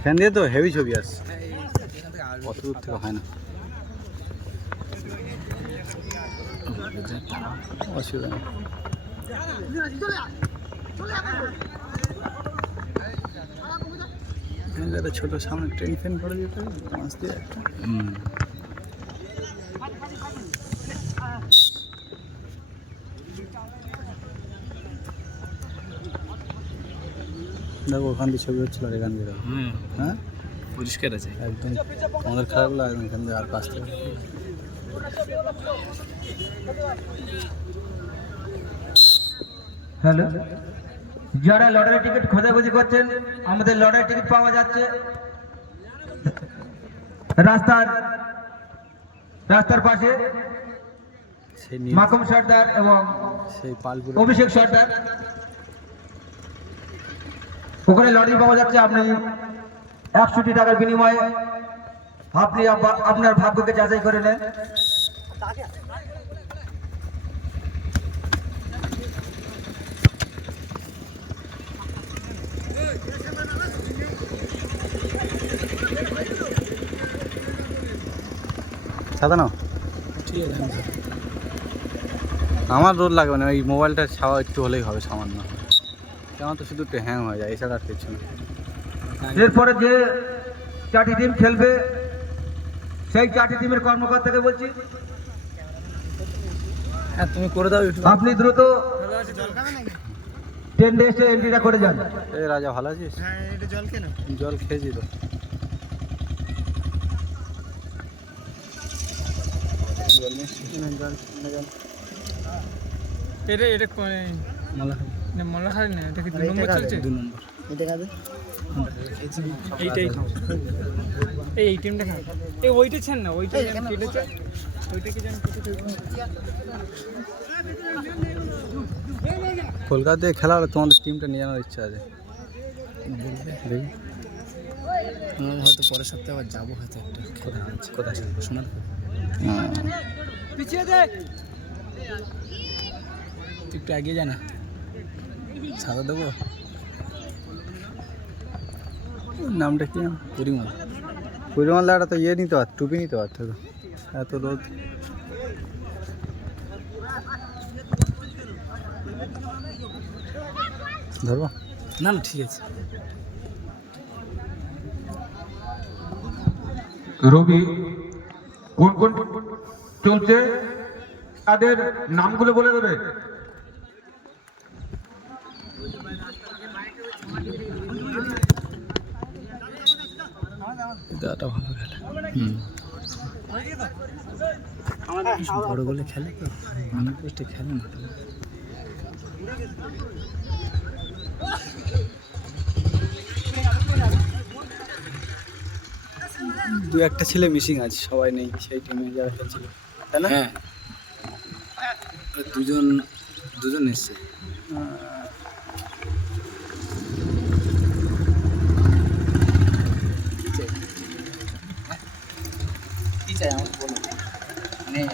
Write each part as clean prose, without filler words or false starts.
এখান দিয়ে তো হেভি ছবি আসছে, অত দূর থেকে হয় না, অসুবিধা নেই। একটা ছোট সামনে ট্রেন ফ্রেন করে যেতে মাছ দিয়ে একটা। দেখো ওখান দিয়ে ছবি হচ্ছিল আর এখান দিয়ে হ্যাঁ পরিষ্কার আছে একদম। আমাদের খারাপ লাগে এখান থেকে আর কাছ থেকে। হ্যালো, যারা লটারি টিকিট খোঁজাখুঁজি করছেন, আমাদের লটারি টিকিট পাওয়া যাচ্ছে রাস্তার পাশে। মাকুম সর্দার এবং সেই পালপুর অভিষেক সর্দার, ওখানে লটারি পাওয়া যাচ্ছে। আপনি 100 টাকার বিনিময়ে আপনি আপনার ভাগ্যকে যাচাই করে নেন। সাদা নাও, ঠিক আছে। আমার রোদ লাগবে না, ওই মোবাইলটার ছাওয়া একটু হলেই হবে সামান্য। কেমন তো শুধু একটু হ্যাং হয়ে যায়, এছাড়া আর কিছু না। এরপরে যে 4টি টিম খেলবে, সেই 4টি টিমের কর্মকর্তাকে বলছি, হ্যাঁ তুমি করে দাও। আপনি দ্রুত টেন্ডে এসে এন্ট্রিটা করে যান। এই রাজা ভালো আছিস? হ্যাঁ, এটা জল কেন? জল খেয়েছি তো। এটা এটা মলাখালি না, এটা কি 2 নম্বর চলছে? 2 নম্বর। এটা খাবে এইটাই এই টিমটা খাবে। এই ওইটা ছাড় না, ওইটা কেটেছে, ওইটা কি জানি কেটেছে। কলকাতায় খেলা হলে তোমাদের টিমটা নিয়ে জানার ইচ্ছা আছে, দেখি। হয়তো পরের সপ্তাহে আবার যাবো, হয়তো একটা কোথায় শোনার পিছিয়ে দেখ, একটু এগিয়ে যা না। সাদা দেবো, নামটা কি? পরিমল। পরিমল দাঁড়া তো ইয়ে নিতে পার, টুপি নিতে পারতো তো, এত রোদ। ধরবো না না, ঠিক আছে। রবি কোন কোন চলছে তাদের নামগুলো বলে দেবে। দাদাটা ভালো খেলে, বড় বলে খেলে তো, অনেক পোস্টে খেলে না। দু একটা ছেলে মিসিং আছে, সবাই নেই সেই টিমে যারা খেলছিল, তাই না? হ্যাঁ, দুজন এসছে। কি চাই আমাকে বলো, নেই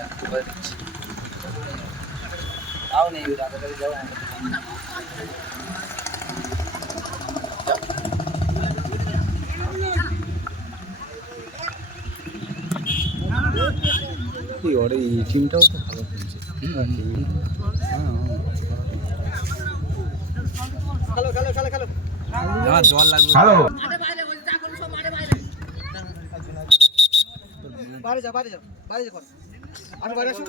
তাও নেই, রাতারাতি যাও। ওর এই টিমটাও তো ভালো খেলছে। আমার জল লাগবে। হ্যালো, বাইরে যা, বাইরে যা, বাইরে যা, আমি বাইরে আসি।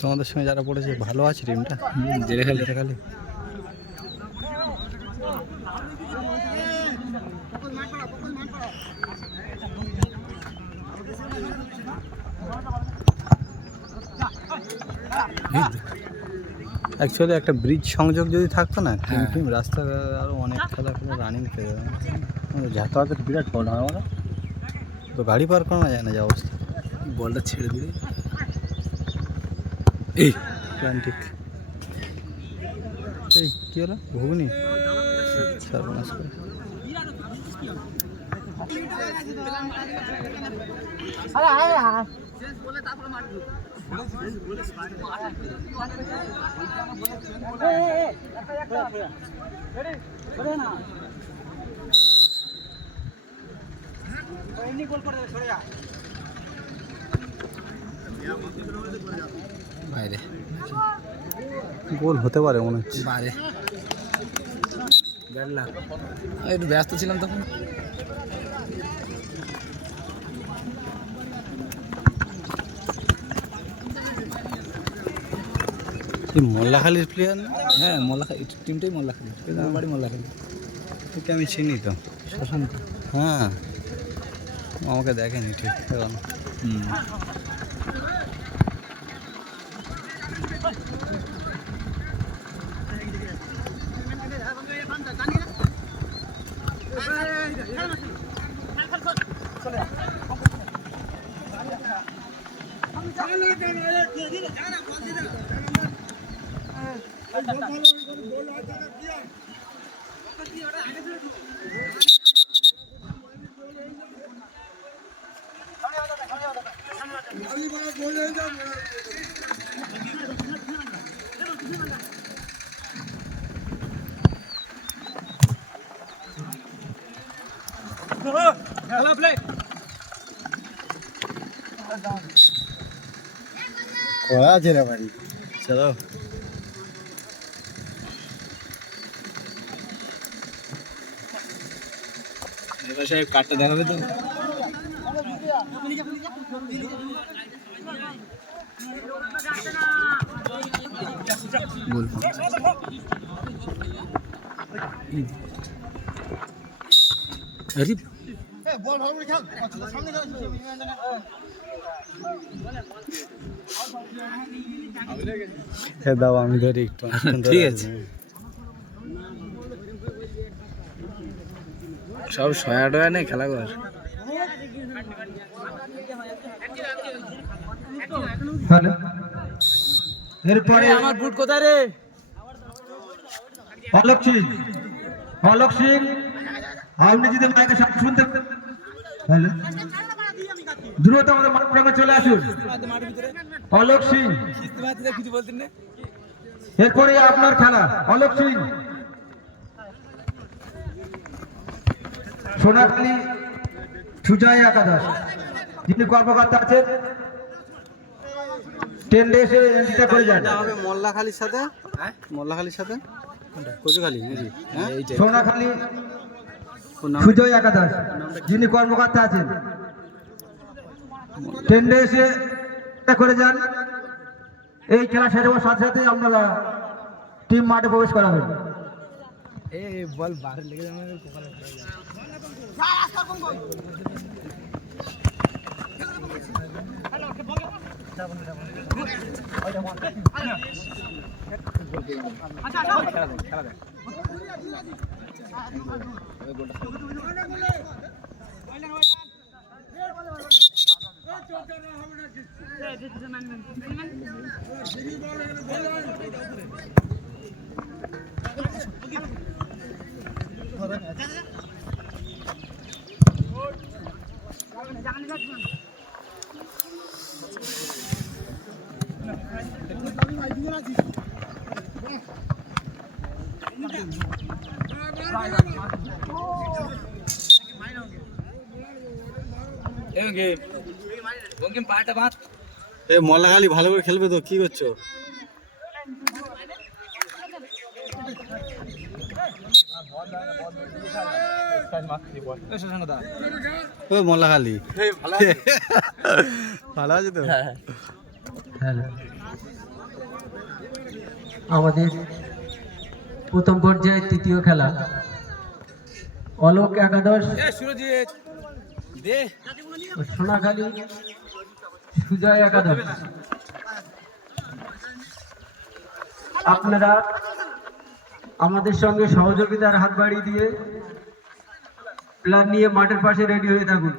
তোমাদের সঙ্গে যারা পড়েছে ভালো আছে টিমটা, জেরে খেলে খালি। অ্যাকচুয়ালি একটা ব্রিজ সংযোগ যদি থাকতো না টিম রাস্তা আরও অনেক খেলা রানিং পেয়ে যাবে। যাতায়াতের বিরাট প্রবলেম হয় আমরা তো গাড়ি পার করানো যায় না যা অবস্থা। বলটা ছেড়ে দিলে এই ঠিক এই কী হলো ঘুগনি সর্বনাশ করে। বাইরে গোল হতে পারে মনে হচ্ছে। বাইরে একটু ব্যস্ত ছিলাম তখন। মোল্লাখালীর প্লেয়ার না? হ্যাঁ মোল্লাখালী টিমটাই মোল্লাখালী, আমার বাড়ি মোল্লাখালী। একে আমি চিনি তো শশাঙ্ক। হ্যাঁ আমাকে দেখেনি ঠিক এখন। করা আছে রে বাড়ি চলো। সাহেব কার্ডটা দেখাবে তো। দাও আমি ধরি একটু। ঠিক আছে সব সয়া টয়া নেই খেলা কর। এরপরে আমার বুট কোথায় রে? অলোক সিং, অলোক সিং আপনি যদি মাইকে শব্দ শুনতে হ্যালো দ্রুত আমাদের মাঠ প্রেমে চলে আসুন। অলোক সিং কিছু বলতেন না। এরপরে আপনার খেলা। অলোক সিং সোনাখালী সুজয় একাদশ যিনি কর্মকর্তা আছেন টেন্ডে এসে এন্ট্রিটা করে যান। মোল্লাখালীর সাথে মোল্লাখালীর সাথে কচুখালী নাকি? সোনাখালী সুজয় একাদশ যিনি কর্মকর্তা আছেন টেন্ডে এসে করে যান। এই খেলা শেষ হওয়ার সাথে সাথে আপনারা টিম মাঠে প্রবেশ করাবেন। বল বাইরে লেগে যাবে। মোল্লাখালী ভালো করে খেলবে তো, কি করছো? মোল্লাখালী ভালো আছে তো? আমাদের প্রথম পর্যায়ে তৃতীয় খেলা অলোক একাদশ সোনাখালী সুজয় একাদশ। আপনারা আমাদের সঙ্গে সহযোগিতার হাত বাড়িয়ে দিয়ে প্ল্যান নিয়ে মাঠের পাশে রেডি হয়ে থাকুন।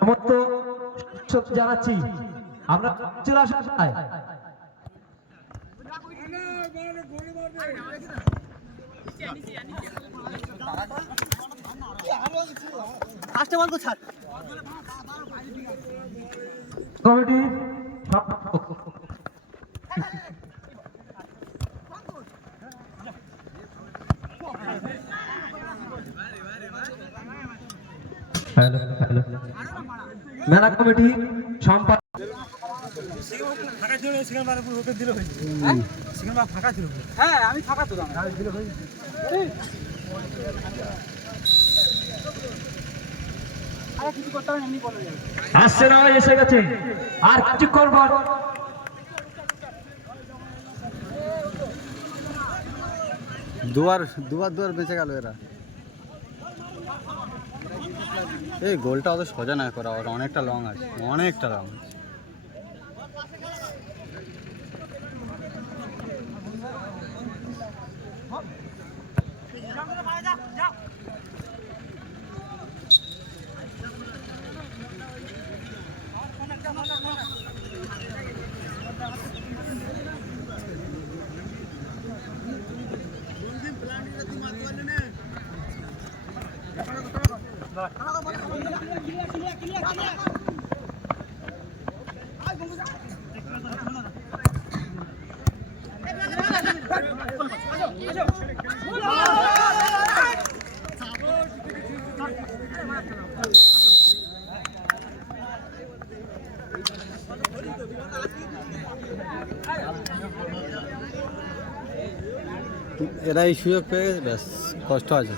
সমস্ত জানাচ্ছি আমরা চলে আসা কমিটি মেলা কমিটি সম্পাদক হ্যাঁ আমি ফাঁকা তো কিছু করতে হবে এমনি বলা যাবে। আসছে না, এসে গেছে আর কিছুক্ষণ পর দুবার বেঁচে গেল এরা। এই গোলটা অত সোজা না করা, ওটা অনেকটা লং আছে, অনেকটা লং আছে। এরা এই সুযোগ পেয়ে গেছে, ব্যাস কষ্ট আছে।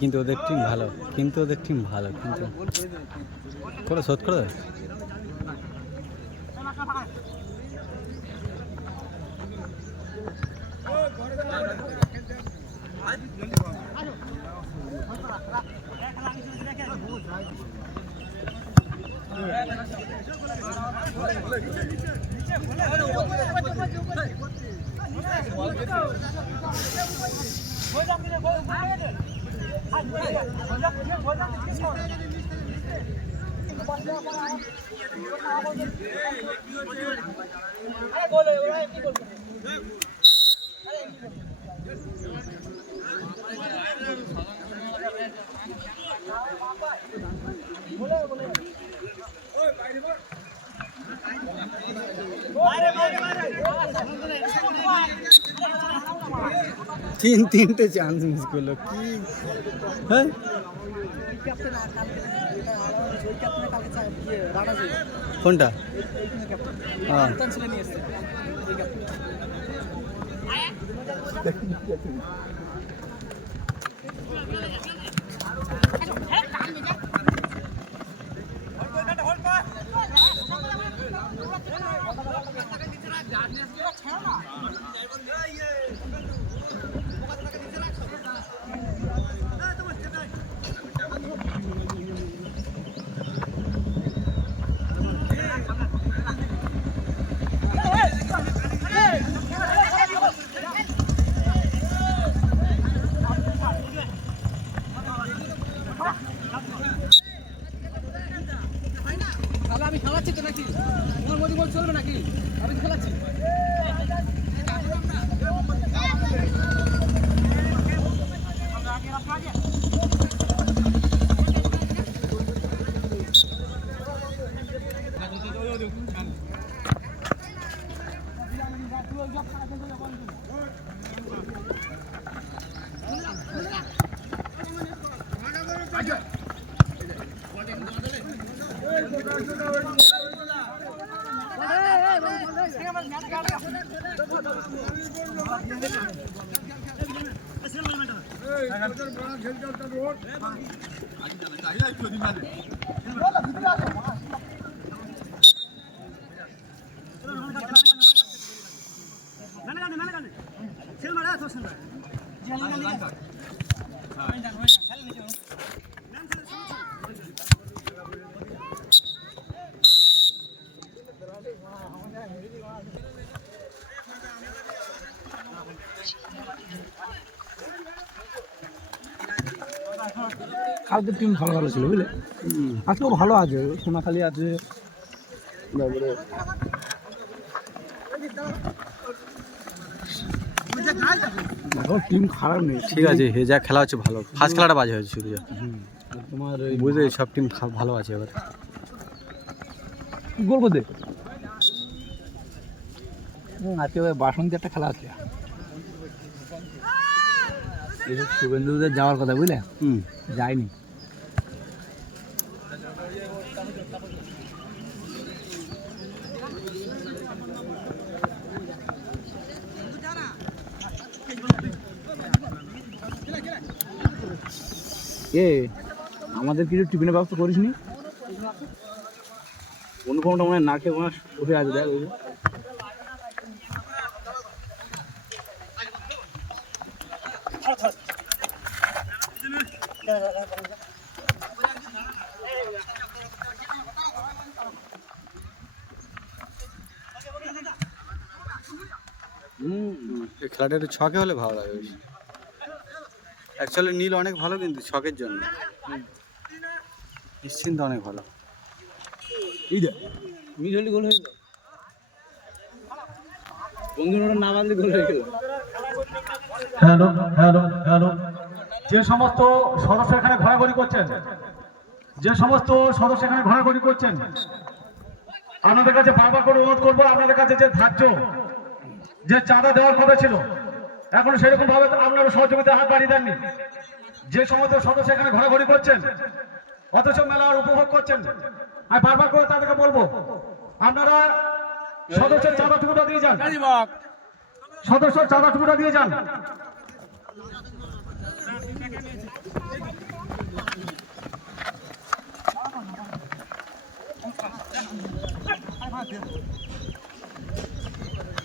কিন্তু ওদের টিম ভালো, কিন্তু করে শোধ করে দেয়। তিনটে চান্স মিস করলো কি? হ্যাঁ কোনটা? হ্যাঁ জার্নি কালকে টিম ভালো ভালো ছিল বুঝলে, আজকেও ভালো আছে, সোনাখালি আছে, তারপরে টিম খারাপ নেই। ঠিক আছে, হে যা খেলা হচ্ছে ভালো, ফার্স্ট খেলাটা বাজে হয়েছে শুধু। তোমার বুঝলে সব টিম ভালো আছে এবার। গোল করতে আজকে বাসন্তী একটা খেলা আছে, এইসব শুভেন্দুদের যাওয়ার কথা বুঝলে, যায়নি। এ আমাদের কিছু টিফিনের ব্যবস্থা করিস নি? অনুপমটা মনে হয় না খেয়ে মনে উঠে আছে, দেখ এই খেলাটা একটু ছকে হলে ভালো লাগে বেশি। অ্যাকচুয়ালি নীল অনেক ভালো, কিন্তু ছকের জন্য নিশ্চিন্ত অনেক ভালো। মিশলি গোল হয়ে গেল, বন্ধুরা না বাঁধলে গোল হয়ে গেল। হ্যালো হ্যালো হ্যালো, যে সমস্ত সদস্য এখানে ঘোরাঘুরি করছেন, যে সমস্ত সদস্য এখানে ঘোরাঘুরি করছেন, আপনাদের কাছে বারবার করে অনুরোধ করবো, আপনাদের কাছে যে ধার্য যে চাঁদা দেওয়ার কথা ছিল, এখন সেরকম ভাবে আপনারা সহযোগিতার হাত বাড়িয়ে দেননি। যে সমস্ত সদস্য এখানে ঘোরাঘুরি করছেন, অথচ মেলার উপভোগ করছেন, আমি বারবার করে তাদেরকে বলবো, আপনারা সদস্যের চাঁদা টুকুটা দিয়ে যান, সদস্যের চাঁদা টুকুটা দিয়ে যান।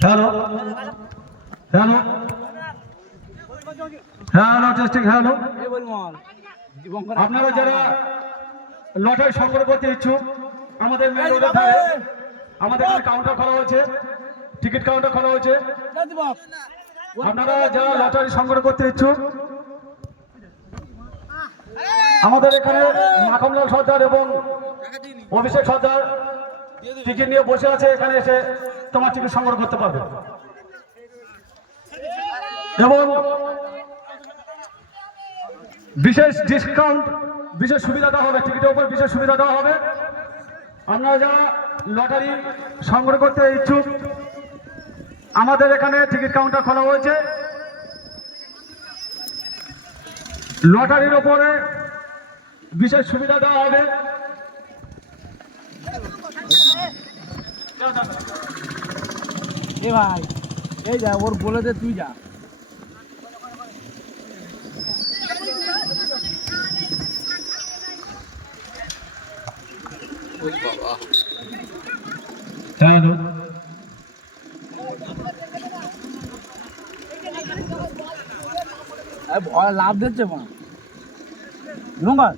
Hello hello hello testing hello, আপনারা যারা লটারি সংগ্রহ করতে ইচ্ছুক, আমাদের মেন রোডের ধারে আমাদের এখানে কাউন্টার খোলা হয়েছে, টিকিট কাউন্টার খোলা হয়েছে। আপনারা যারা লটারি সংগ্রহ করতে ইচ্ছুক, আমাদের এখানে মাখনলাল সর্দার এবং অভিষেক সর্দার টিকিট নিয়ে বসে আছে, এখানে এসে তোমার টিকিট সংগ্রহ করতে পারবে। এবং বিশেষ ডিসকাউন্ট, বিশেষ সুবিধা দেওয়া হবে, টিকিটের উপর বিশেষ সুবিধা দেওয়া হবে। আপনারা যারা লটারি সংগ্রহ করতে ইচ্ছুক, আমাদের এখানে টিকিট কাউন্টার খোলা হয়েছে, লটারির উপরে বিশেষ সুবিধা দেওয়া হবে। এ ভাই, এই যা ওর বলে দে, তুই যা। হ্যালো ভয় লাভ দিচ্ছে মা লঙ্কা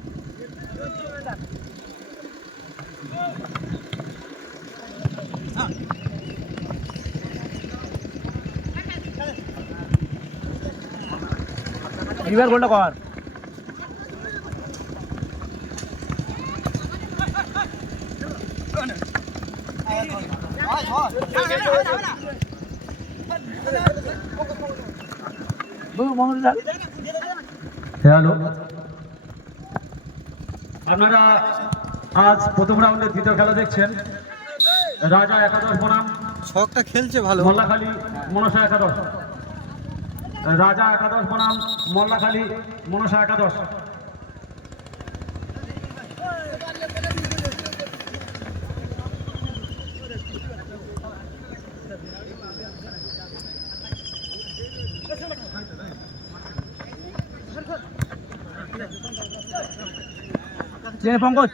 এবার গোলটা কর। হ্যালো, আপনারা আজ প্রথম রাউন্ডের দ্বিতীয় খেলা দেখছেন। রাজা একাদশ বনাম ছকটা খেলছে ভালো। মোল্লাখালী মনসা একাদশ। রাজা একাদশ বনাম মোল্লাখালী মনসা একাদশ। পঙ্কজ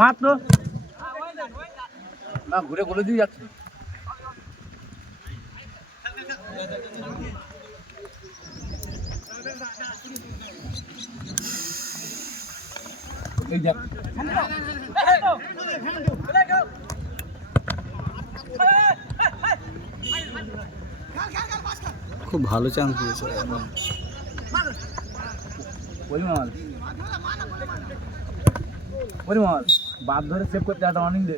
মাত্র না ঘুরে বলে দিয়ে যাচ্ছে। এই যা খুব ভালো চান্স দিয়েছে। পরিমাল পরিমাল বাদ ধরে সেভ করতে একটা অনিং দে।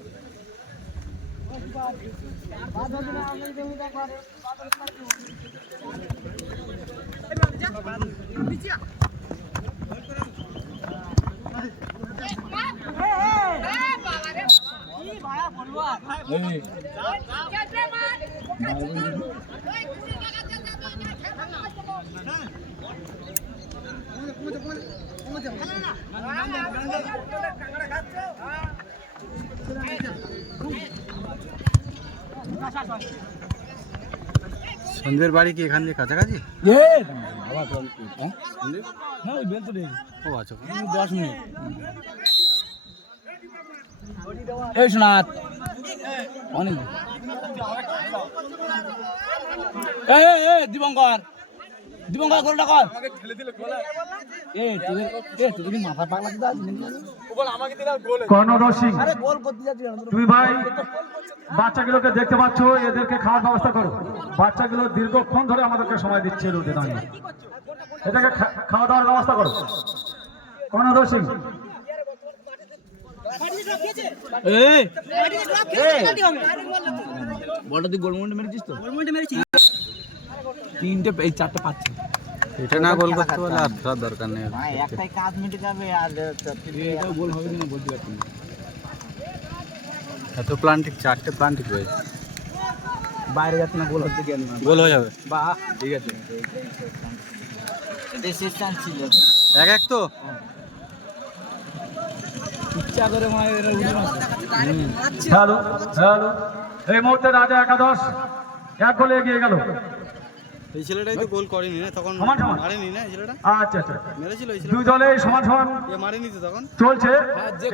সন্ধ্যের বাড়ি কি এখান দিয়ে কাছাকাছি? ও আচ্ছা, 10 মিনিট। এই শোনাত অনেক দীপঙ্কর দীপঙ্কর গোলটা কর। তোদের মাথা পাগলা কর্ণধর সিং, আরে গোল করতে যাচ্ছি তুমি ভাই বাচ্চাগুলোকে দেখতে পাচ্ছ, এদেরকে খাওয়ার ব্যবস্থা করো। বাচ্চাগুলো দীর্ঘক্ষণ ধরে আমাদেরকে সময় দিচ্ছে রোদে দাঁড়িয়ে, এটাকে খাওয়া দাওয়ার ব্যবস্থা করো। কর্ণধর সিং, বলটা তুই গোলমুন্ডে মেরেছিস তো? তিনটে এই চারটে পাচ্ছে। এটা না গোল করতে পারলে আর ধরার দরকার নেই। একটাই কাজ মিটে যাবে আর এটাও গোল হবে কিনা বলতে পারছি না। এত প্লান্টিক, 4টে প্লান্টিক রয়েছে। বাইরে যাচ্ছে না, গোল হচ্ছে কেন? গোল হয়ে যাবে। বাহ, ঠিক আছে। এটা শেষ চান্স ছিল। 1-1 তো ইচ্ছা করে মানে এরা উড়ে মারছে। হ্যালো হ্যালো, এই মুহূর্তে রাজা একাদশ 1 গোলে এগিয়ে গেল। এই ছেলেটাই তো গোল করেনি না তখন, সমান সমান। মারেনি না এই ছেলেটা? আচ্ছা আচ্ছা, মেরেছিল এই দুই ছেলেটা? দলে সমান সমান এ মারেনি তো তখন? চলছে।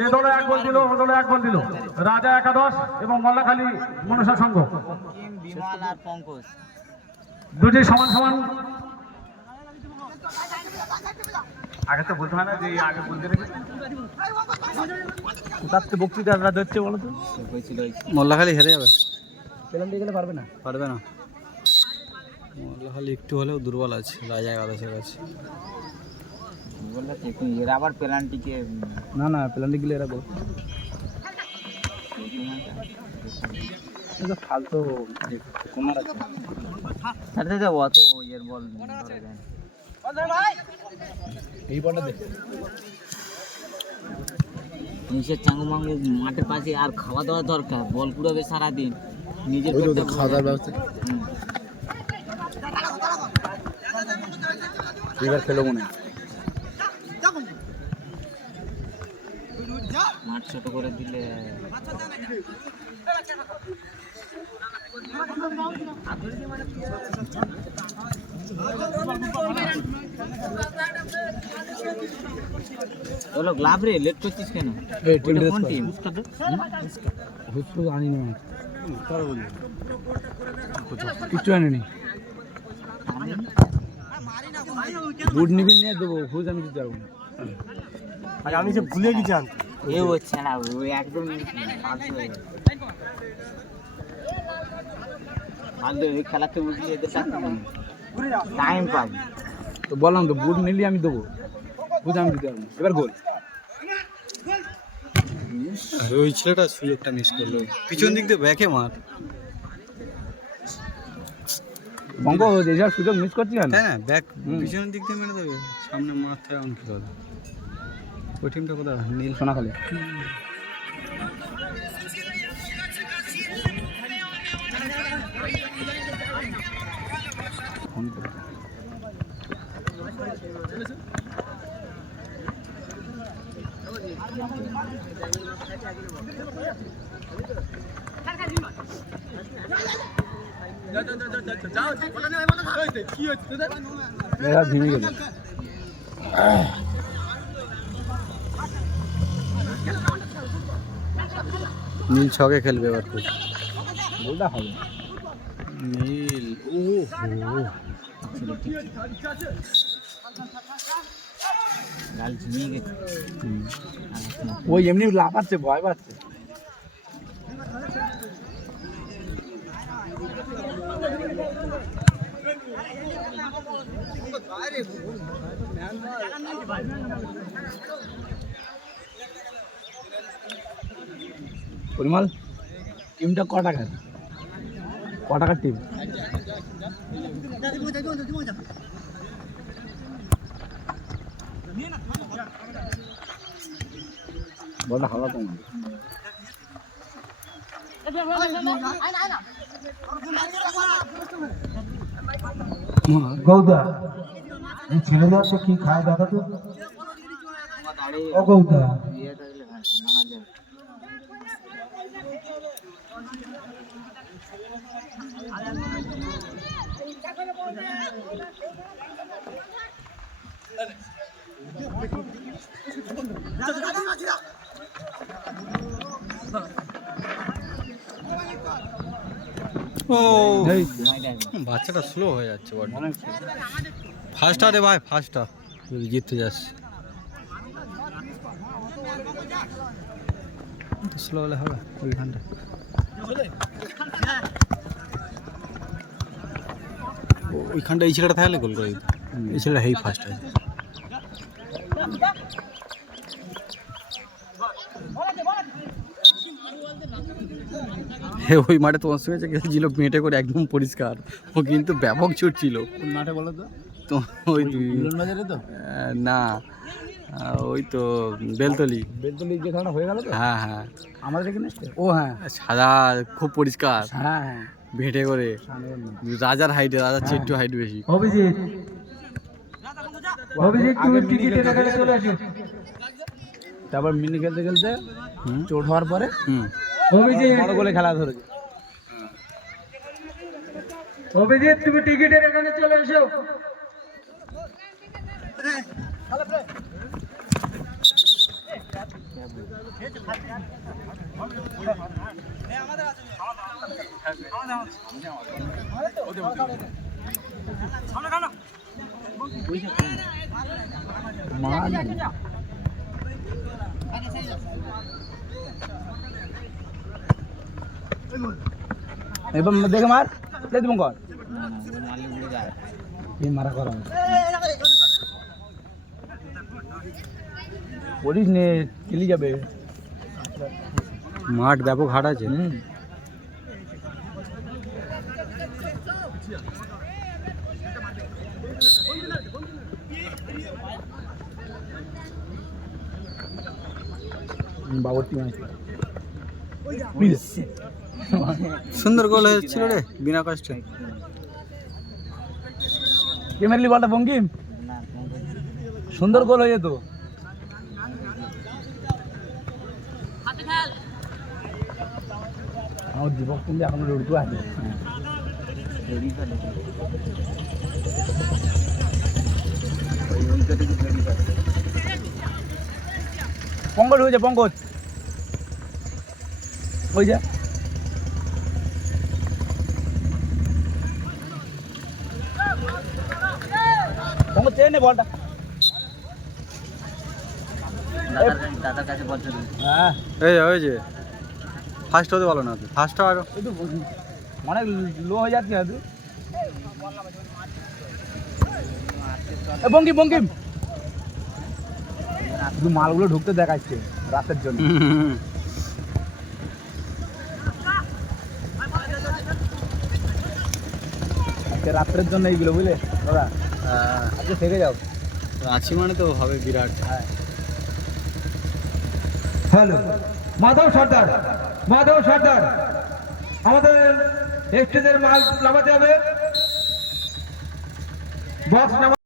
এ দলে 1 গোল দিল, ও দলে 1 গোল দিল। রাজা একাদশ এবং মোল্লাখালী মনসা সংঘ বিমান আর পঙ্কজ দুটি সমান সমান। আগে তো বলতে হয় না যে আগে বলতে রেখে তার তো বক্তৃতা হচ্ছে বলো তো। মোল্লাখালী হেরে যাবে, পেনাল্টি গেলে পারবে না। পারবে না। মোল্লাখালী একটু হলেও দুর্বল আছে রাজা একাদশের কাছে। এরা আবার পেনাল্টিকে না না পেনাল্টি গেলে এরা গোল ফালতু কুমার আছে। ছাড়তে যাবো অত ইয়ের বল ধরে যায়। এই বলটা দেখ নিচে চাঙ্গু মাঙ্গু মাঠের পাশে আর খাওয়া দাওয়া দরকার। বল পুরোবে সারাদিন, নিজের খাওয়া দাওয়ার ব্যবস্থা। এবার খেলো মনে মাঠ ছোট করে দিলে বলো গ্লাভ রে লেট করছিস কেন? কোন টিম? আনি না কিচ্ছু আনেনি। বুট নিবি নিয়ে দেবো, হুজ আমি দিতে পারবো না। আর আমি যে ভুলে গেছি আনতে। এ হচ্ছে না, ওই একদম খেলাতে উঠলে এদের টাইম পাবে। তো বললাম তো বুট নিলি আমি দেবো, হুজ আমি দিতে পারবো না। এবার গোল। ওই ছেলেটা সুযোগটা মিস করলো, পিছন দিক দিয়ে ব্যাকে মার। বঙ্গ যেসব সুযোগ মিস করছি না, হ্যাঁ ব্যাক পিছনের দিক দিয়ে মেরে দেবে, সামনে মাথায় অন কি হবে। ওই টিমটা কোথায়? নীল সোনাখালী। ফোন করে ভেঙে গেল। নীল ছকে খেলবে এবার, খুব গোলটা হবে। নীল ও ওই এমনি লাফাচ্ছে, ভয় পাচ্ছে। পরিমল টিমটা ক টাকার টিম? বলটা হাওয়া কম। গৌদা এই ছেলেরা তো কি খায় দাদা? তো ও গৌদা ও বাচ্চাটা স্লো হয়ে যাচ্ছে বড়। ফার্স্ট আরে ভাই, ফার্স্ট যদি জিততে যাস তো স্লো হলে হবে। ওইখানটা এই ছেলেটা থাকলে গোল করে দিত। এই ছেলেটা হেই ফার্স্ট আছে। ওই মাঠে তোমার সঙ্গে গেছিল মেটে করে, একদম পরিষ্কার। ও কিন্তু ব্যাপক ছুটছিল। কোন মাঠে বলো তো? ওই বাজারে তো না, ওই তো বেলতলি যে খেলাটা হয়ে গেল। হ্যাঁ হ্যাঁ, আমাদের এখানে ও হ্যাঁ, সাদা খুব পরিষ্কার। হ্যাঁ হ্যাঁ, ভেটে করে রাজার হাইটে, রাজার চেয়ে একটু হাইট বেশি। অভিজিৎ তুমি টিকিটের এখানে চলে আসো। তারপর মিনি খেলতে খেলতে চোট হওয়ার পরে অভিজিৎ বড় গোলে খেলা ধরেছে। অভিজিৎ তুমি টিকিটের এখানে চলে এসো। এবার দেখে মার, তুমি কর মারা করা বলিস নে, খেলি যাবে। মাঠ ব্যাপক হাট আছে। বাবর টিম আছে। সুন্দর গোল হয়েছিল রে, বিনা কষ্টে। কে মারলি বলটা? বঙ্কিম। সুন্দর গোল হয়ে যেত। আমার যুবক কিন্তু এখনো লড়কু আছে। পঙ্কজ হয়েছে, পঙ্কজ ওই যা। এই ওই যে ফার্স্ট হতে বলো না তুই ফার্স্ট আর অনেক লো হয়ে যাচ্ছে হয়তো বঙ্কিম বঙ্কিম শুধু মালগুলো ঢুকতে দেখাচ্ছে রাতের জন্য আজকে রাত্রের জন্য এইগুলো বুঝলে দাদা আজকে থেকে যাও আছি মানে তো হবে বিরাট। হ্যালো মাধব সর্দার, মাধব সর্দার, আমাদের স্টেজের মাল নামাতে হবে, বক্স নামা